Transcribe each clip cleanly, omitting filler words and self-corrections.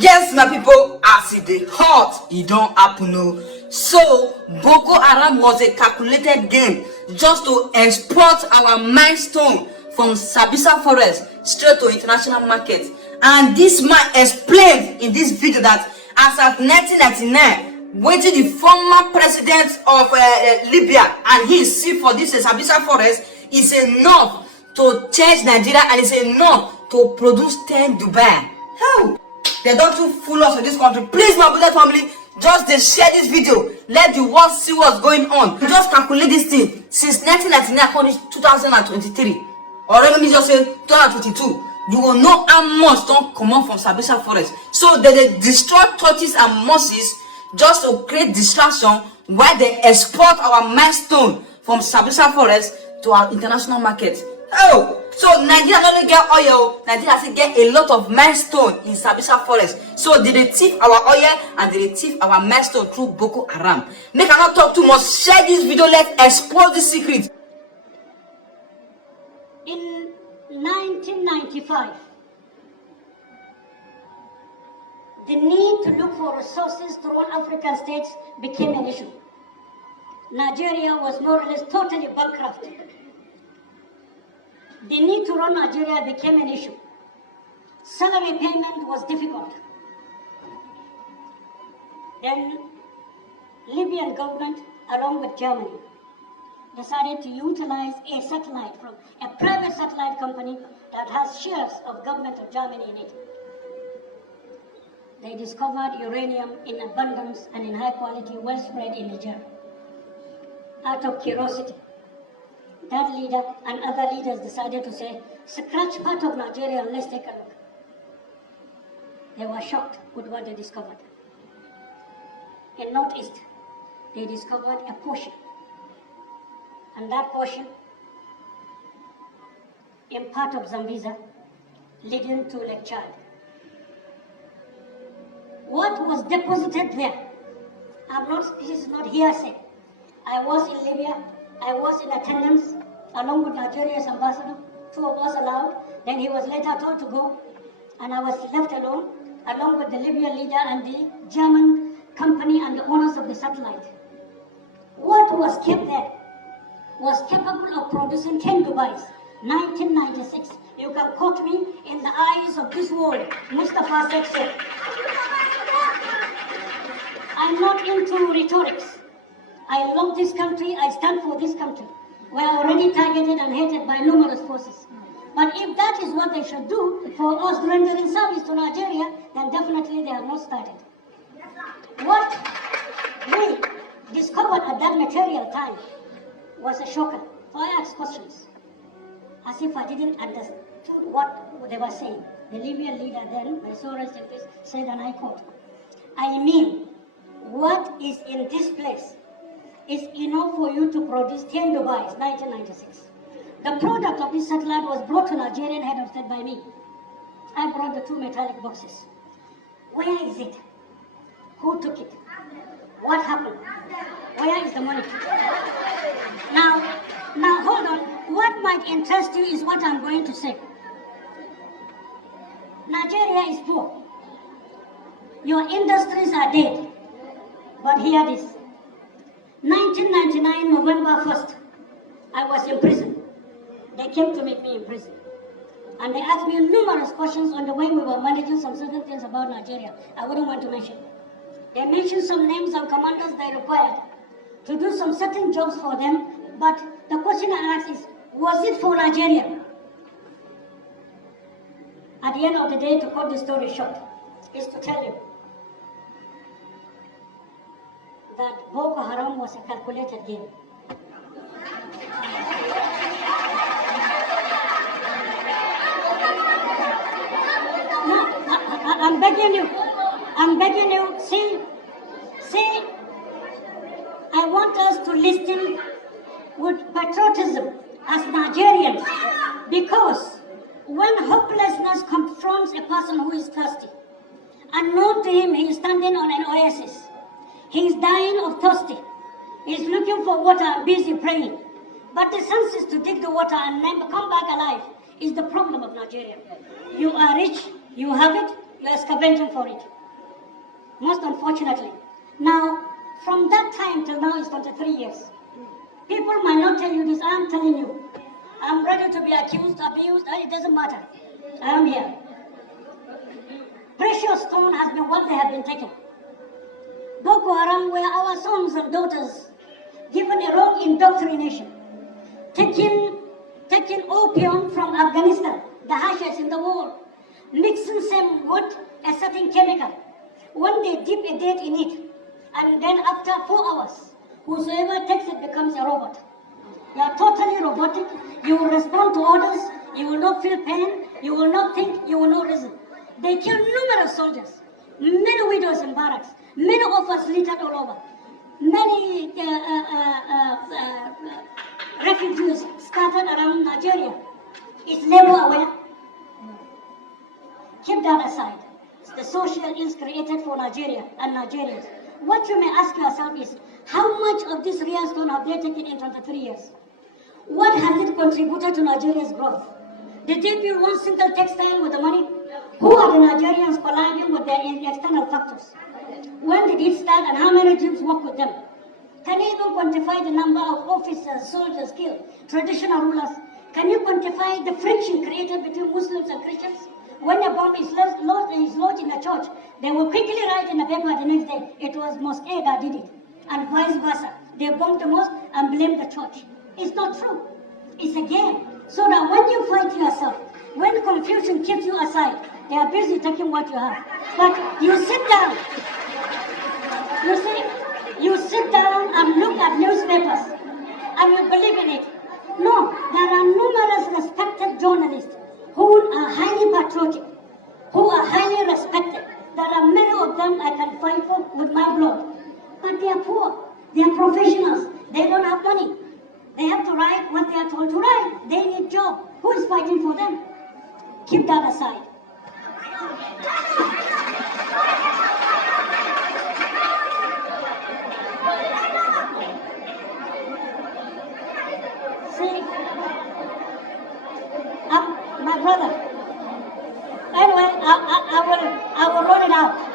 Yes, my people, as it dey hot, it don't happen. No. So, Boko Haram was a calculated game just to export our milestone from Sabisa forest straight to international market. And this man explained in this video that as of 1999, waiting the former president of Libya and he see for this Sabisa forest is enough to change Nigeria and is enough to produce 10 Dubai. How? They don't too fool us in this country. Please, my brother family, just they share this video. Let the world see what's going on. Just calculate this thing. Since 1999, 2023, or let me just say 2022, you will know how much don't come out from Sabisa forest. So they destroy tortoises and mosses just to create distraction while they export our milestone from Sabisa forest to our international market. Oh, so Nigeria not only get oil, Nigeria still get a lot of milestone in Sabisa forest. So they thief our oil and they thief our milestone through Boko Haram. Make I not talk too much. Share this video. Let's expose the secret. In 1995, the need to look for resources to run African states became an issue. Nigeria was more or less totally bankrupt. The need to run Nigeria became an issue. Salary payment was difficult. Then Libyan government, along with Germany, decided to utilize a satellite from a private satellite company that has shares of government of Germany in it. They discovered uranium in abundance and in high quality, well spread in Niger. Out of curiosity, that leader and other leaders decided to say, scratch part of Nigeria and let's take a look. They were shocked with what they discovered. In Northeast, they discovered a portion. And that portion, in part of Zambeza, leading to Lake Chad. What was deposited there? This is not hearsay. I was in Libya. I was in attendance along with Nigeria's ambassador. Two of us allowed. Then he was later told to go. And I was left alone, along with the Libyan leader and the German company and the owners of the satellite. What was kept there was capable of producing 10 Dubais, 1996. You can quote me in the eyes of this world, Mustafa said so. I'm not into rhetorics. I love this country, I stand for this country. We are already targeted and hated by numerous forces. But if that is what they should do for us rendering service to Nigeria, then definitely they have not started. What we discovered at that material time was a shocker. So I asked questions, as if I didn't understand what they were saying. The Libyan leader then, my sorrow said, and I quote, I mean, what is in this place is enough for you to produce 10 Dubais, 1996. The product of this satellite was brought to Nigerian head of state by me. I brought the 2 metallic boxes. Where is it? Who took it? What happened? Where is the money? Now hold on. What might interest you is what I'm going to say. Nigeria is poor. Your industries are dead. But hear this. 1999, November 1st, I was in prison. They came to meet me in prison. And they asked me numerous questions on the way we were managing some certain things about Nigeria. I wouldn't want to mention. They mentioned some names of commanders they required to do some certain jobs for them. But the question I asked is, was it for Nigeria? At the end of the day, to cut the story short, is to tell you that Boko Haram was a calculated game. No, I'm begging you, see, I want us to listen with patriotism as Nigerians, because when hopelessness confronts a person who is thirsty, unknown to him, he is standing on an oasis. He is dying of thirsty. He is looking for water and busy praying. But the senses to dig the water and then come back alive is the problem of Nigeria. You are rich, you have it, You are scavenging for it. Most unfortunately. Now, from that time till now is 23 years. People might not tell you this, I am telling you. I'm ready to be accused, abused, it doesn't matter. I am here. Precious stone has been what they have been taking. Boko Haram were our sons and daughters given a wrong indoctrination. Taking opium from Afghanistan, the hashes in the wall, mixing some with a certain chemical. When they dip a date in it, and then after 4 hours, whosoever takes it becomes a robot. You are totally robotic. You will respond to orders. You will not feel pain. You will not think. You will not reason. They killed numerous soldiers, many widows in barracks, many orphans littered all over, many refugees scattered around Nigeria. Is labor aware? Keep that aside. The social ills created for Nigeria and Nigerians. What you may ask yourself is, how much of this real stone have they taken in 23 years? What has it contributed to Nigeria's growth? Did they build one single textile with the money? Who are the Nigerians colliding with their external factors? When did it start and how many Jews work with them? Can you even quantify the number of officers, soldiers killed, traditional rulers? Can you quantify the friction created between Muslims and Christians? When a bomb is lodged in a church, they will quickly write in the paper the next day, it was Mosque A that did it, and vice versa. They bomb the mosque and blame the church. It's not true. It's a game. So that when you fight yourself, when confusion keeps you aside, they are busy taking what you have. But you sit down. You sit down and look at newspapers, and you believe in it. No, there are numerous respected journalists who are highly patriotic, who are highly respected. There are many of them I can fight for with my blood. But they are poor. They are professionals. They don't have money. They have to write what they are told to write. They need job. Who is fighting for them? Keep that aside. See, my brother. Anyway, I will run it out.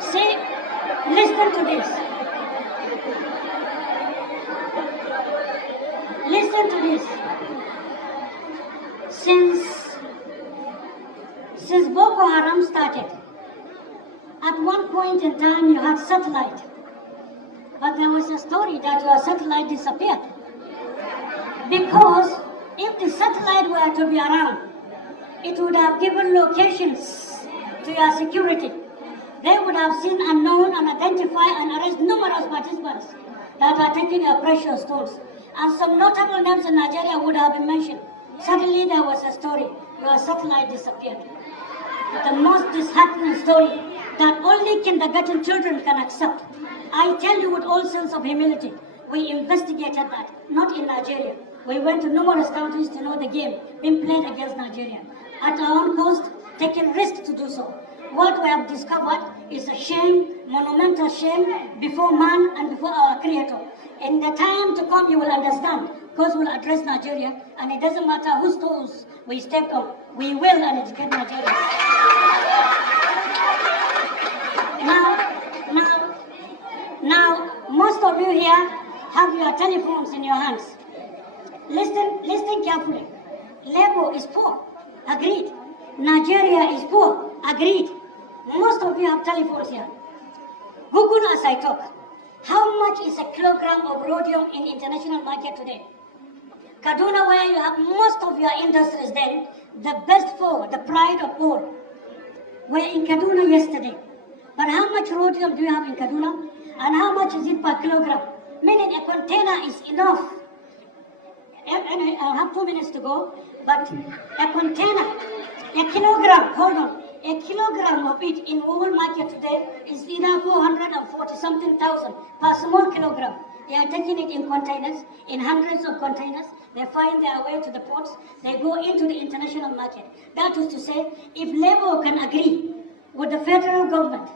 See, listen to this. Listen to this. Since Boko Haram started, at one point in time you had satellite, but there was a story that your satellite disappeared. Because if the satellite were to be around, it would have given locations to your security. They would have seen and known and identify and arrest numerous participants that are taking your precious stones. And some notable names in Nigeria would have been mentioned. Suddenly there was a story, your satellite disappeared. The most disheartening story that only kindergarten children can accept. I tell you with all sense of humility, we investigated that, not in Nigeria. We went to numerous countries to know the game being played against Nigeria. At our own cost, taking risks to do so. What we have discovered is a shame, monumental shame, before man and before our Creator. In the time to come, you will understand, because we'll address Nigeria, and it doesn't matter whose toes we step on, we will and educate Nigeria. Now, most of you here have your telephones in your hands. Listen carefully. Labor is poor, agreed. Nigeria is poor, agreed. Most of you have telephones here. Google as I talk. How much is a kilogram of rhodium in international market today? Kaduna, where you have most of your industries then, the best four, the pride of all, were in Kaduna yesterday. But how much rhodium do you have in Kaduna? And how much is it per kilogram? Meaning a container is enough. And I have 2 minutes to go, but a container, a kilogram, hold on, A kilogram of it in world market today is either 440 something thousand per small kilogram. They are taking it in containers, in hundreds of containers. They find their way to the ports. They go into the international market. That is to say, if Labour can agree with the federal government,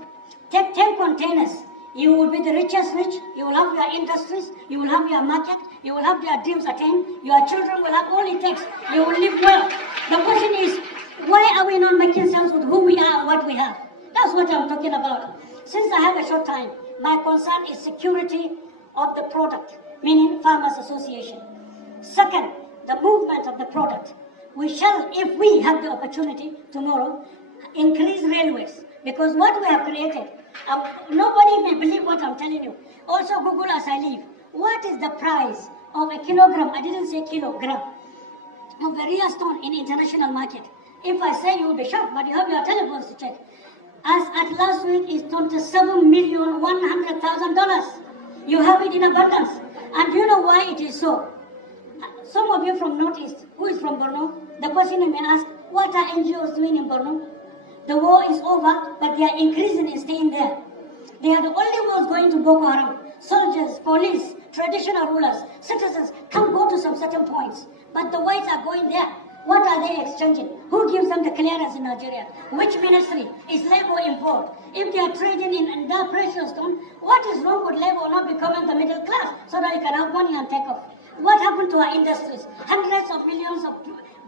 take 10 containers, you will be the richest rich, you will have your industries, you will have your market, you will have your dreams attained, your children will have all it takes, you will live well. The question is, why are we not making sense with who we are and what we have? That's what I'm talking about. Since I have a short time, my concern is security of the product, meaning Farmers Association. Second, the movement of the product. We shall, if we have the opportunity tomorrow, increase railways, because what we have created, nobody may believe what I'm telling you. Also Google as I leave. What is the price of a kilogram, I didn't say kilogram, of a real stone in international market? If I say, you will be shocked, but you have your telephones to check. As at last week is $27,100,000. You have it in abundance. And do you know why it is so? Some of you from Northeast, who is from Borno, the question you may ask, what are NGOs doing in Borno? The war is over, but they are increasing and staying there. They are the only ones going to Boko Haram. Soldiers, police, traditional rulers, citizens can go to some certain points, but the whites are going there. What are they exchanging? Who gives them the clearance in Nigeria? Which ministry? Is Labour involved? If they are trading in that precious stone, what is wrong with Labour not becoming the middle class so that you can have money and take off? What happened to our industries? Hundreds of millions of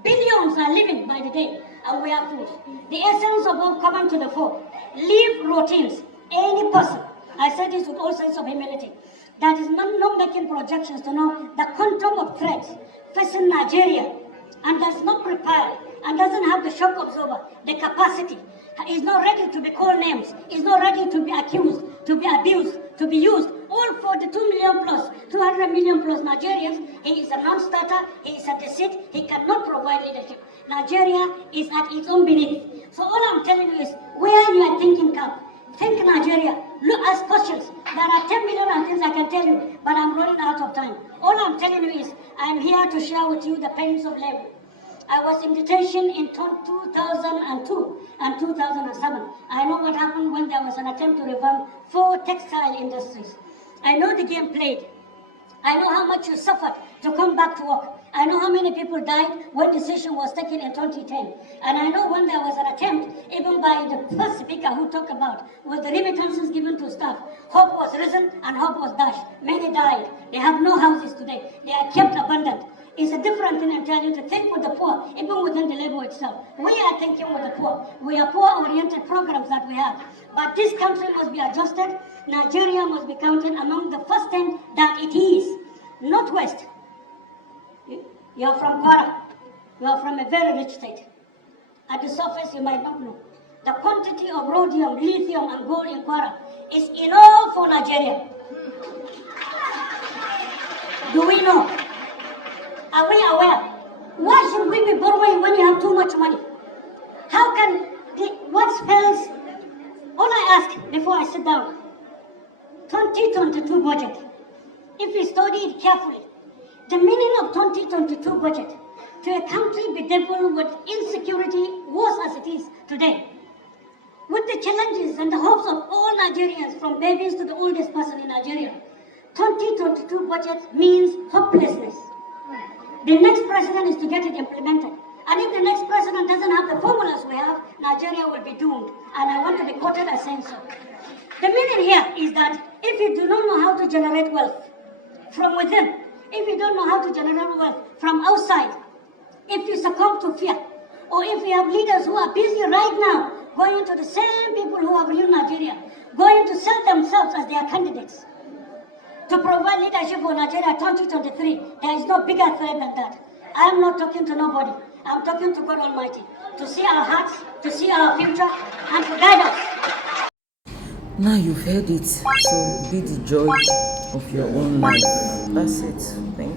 billions are living by the day, and we are food. The essence of all coming to the fore. Leave routines. Any person, I say this with all sense of humility, that is not making projections to know the quantum of threats facing Nigeria, and does not prepare, and doesn't have the shock absorber, the capacity, is not ready to be called names, is not ready to be accused, to be abused, to be used, all for the 2 million plus, 200 million plus Nigerians. He is a non-starter, he is a deceit, he cannot provide leadership. Nigeria is at its own beneath. So all I'm telling you is, where you are thinking camp, think Nigeria, look, ask questions. There are 10 million things I can tell you, but I'm running out of time. All I'm telling you is, I'm here to share with you the pains of labor. I was in detention in 2002 and 2007. I know what happened when there was an attempt to revamp 4 textile industries. I know the game played. I know how much you suffered to come back to work. I know how many people died when decision was taken in 2010. And I know when there was an attempt, even by the first speaker who talked about, with the remittances given to staff, hope was risen and hope was dashed. Many died. They have no houses today. They are kept abandoned. It's a different thing entirely to think with the poor, even within the labor itself. We are thinking with the poor. We are poor-oriented programs that we have. But this country must be adjusted. Nigeria must be counted among the first 10 that it is. Northwest. You are from Kwara. You are from a very rich state. At the surface, you might not know. The quantity of rhodium, lithium, and gold in Kwara is enough for Nigeria. Do we know? Are we aware? Why should we be borrowing when you have too much money? How can, what spells, all I ask before I sit down, 2022 budget, if we study it carefully, the meaning of 2022 budget to a country bedeviled with insecurity worse as it is today, with the challenges and the hopes of all Nigerians, from babies to the oldest person in Nigeria, 2022 budget means hopelessness. The next president is to get it implemented. And if the next president doesn't have the formulas we have, Nigeria will be doomed. And I want to be quoted as saying so. The meaning here is that if you do not know how to generate wealth from within, if you don't know how to generate wealth from outside, if you succumb to fear, or if you have leaders who are busy right now going to the same people who have ruined Nigeria, going to sell themselves as their candidates, to provide leadership for Nigeria 2023, there is no bigger threat than that. I am not talking to nobody. I'm talking to God Almighty, to see our hearts, to see our future, and to guide us. Now you've heard it, so be the judge of your own life. That's it. Thank you.